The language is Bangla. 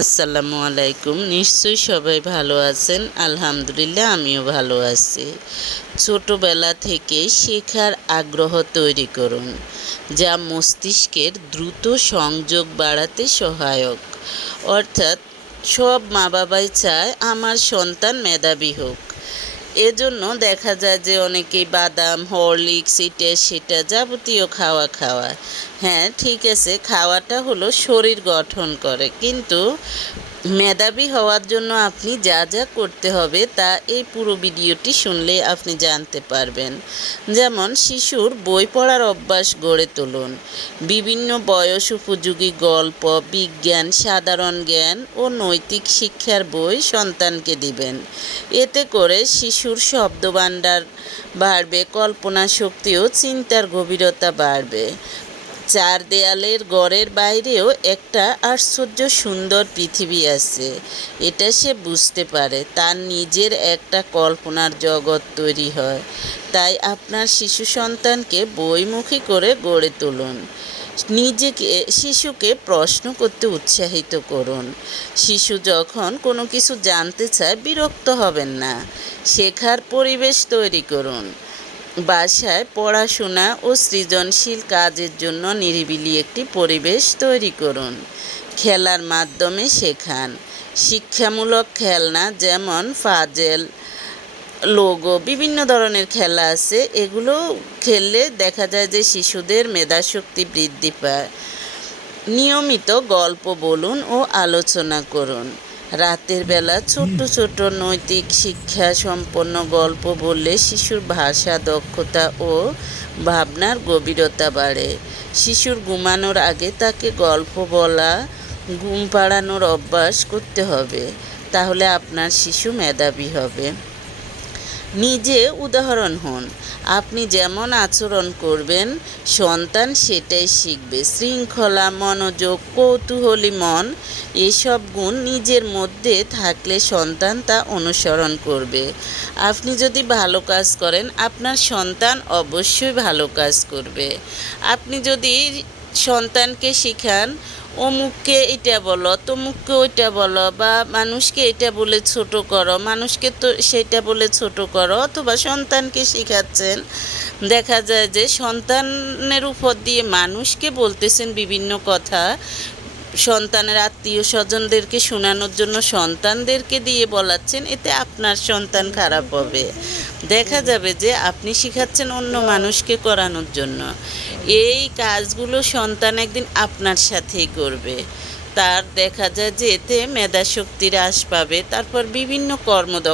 আসসালামু আলাইকুম। নিশ্চয়ই সবাই ভালো আছেন। আলহামদুলিল্লাহ আমিও ভালো আছি। ছোটবেলা থেকে শেখার আগ্রহ তৈরি করুন, যা মস্তিষ্কের দ্রুত সংযোগ বাড়াতে সহায়ক। অর্থাৎ সব মা বাবাই চায় আমার সন্তান মেধাবী হোক। এজন্য দেখা যায় যে অনেকেই বাদাম, হরলিক্স, এটা সেটা যাবতীয় খাওয়া খাওয়ায়। হ্যাঁ, ঠিক আছে, খাওয়াটা হলো শরীর গঠন করে, কিন্তু মেধাবী হওয়ার জন্য আপনি যা যা করতে হবে তা এই পুরো ভিডিওটি শুনলে আপনি জানতে পারবেন। যেমন শিশুর বই পড়ার অভ্যাস গড়ে তুলুন। বিভিন্ন বয়স উপযোগী গল্প, বিজ্ঞান, সাধারণ জ্ঞান ও নৈতিক শিক্ষার বই সন্তানকে দিবেন। এতে করে শিশুর শব্দভাণ্ডার বাড়বে, কল্পনা শক্তি ও চিন্তার গভীরতা বাড়বে। চার দেয়ালের ঘরের বাইরেও একটা আশ্চর্য সুন্দর পৃথিবী আছে, এটা সে বুঝতে পারে। তার নিজের একটা কল্পনার জগৎ তৈরি হয়। তাই আপনার শিশু সন্তানকে বইমুখী করে গড়ে তুলুন। শিশুকে প্রশ্ন করতে উৎসাহিত করুন। শিশু যখন কোনো কিছু জানতে চায়, বিরক্ত হবেন না। শেখার পরিবেশ তৈরি করুন। বাসায় পড়াশোনা ও সৃজনশীল কাজের জন্য নিরিবিলি একটি পরিবেশ তৈরি করুন। খেলার মাধ্যমে শেখান। শিক্ষামূলক খেলনা যেমন পাজেল, লোগো, বিভিন্ন ধরনের খেলা আছে, এগুলো খেললে দেখা যায় যে শিশুদের মেধাশক্তি বৃদ্ধি পায়। নিয়মিত গল্প বলুন ও আলোচনা করুন। রাতের বেলা ছোট্ট ছোট্ট নৈতিক শিক্ষা সম্পন্ন গল্প বললে শিশুর ভাষা দক্ষতা ও ভাবনার গভীরতা বাড়ে। শিশুর ঘুমানোর আগে তাকে গল্প বলা, ঘুম পাড়ানোর অভ্যাস করতে হবে। তাহলে আপনার শিশু মেধাবী হবে। নিজে উদাহরণ হন। আপনি যেমন আচরণ করবেন, সন্তান সেটাই শিখবে। শৃঙ্খলা, মনোযোগ, কৌতূহলী মন, এসব গুণ নিজের মধ্যে থাকলে সন্তান তা অনুসরণ করবে। আপনি যদি ভালো কাজ করেন, আপনার সন্তান অবশ্যই ভালো কাজ করবে। আপনি যদি সন্তানকে শিখান, অমুককে এটা বলো, তমুককে ওইটা বলো, বা মানুষকে এটা বলে ছোট করো, মানুষকে তো সেটা বলে ছোট করো, অথবা সন্তানকে শেখাচ্ছেন, দেখা যায় যে সন্তানের উপর দিয়ে মানুষকে বলতেছেন বিভিন্ন কথা, সন্তানের আত্মীয় স্বজনদেরকে শোনানোর জন্য সন্তানদেরকে দিয়ে বলাচ্ছেন, এতে আপনার সন্তান খারাপ হবে। দেখা যাবে যে আপনি শিখাচ্ছেন অন্য মানুষকে করানোর জন্য। এই কাজগুলো সন্তান একদিন আপনার সাথেই করবে। তার দেখা যায় যে এতে মেধাশক্তির হ্রাস পাবে। তারপর বিভিন্ন কর্মদক্ষ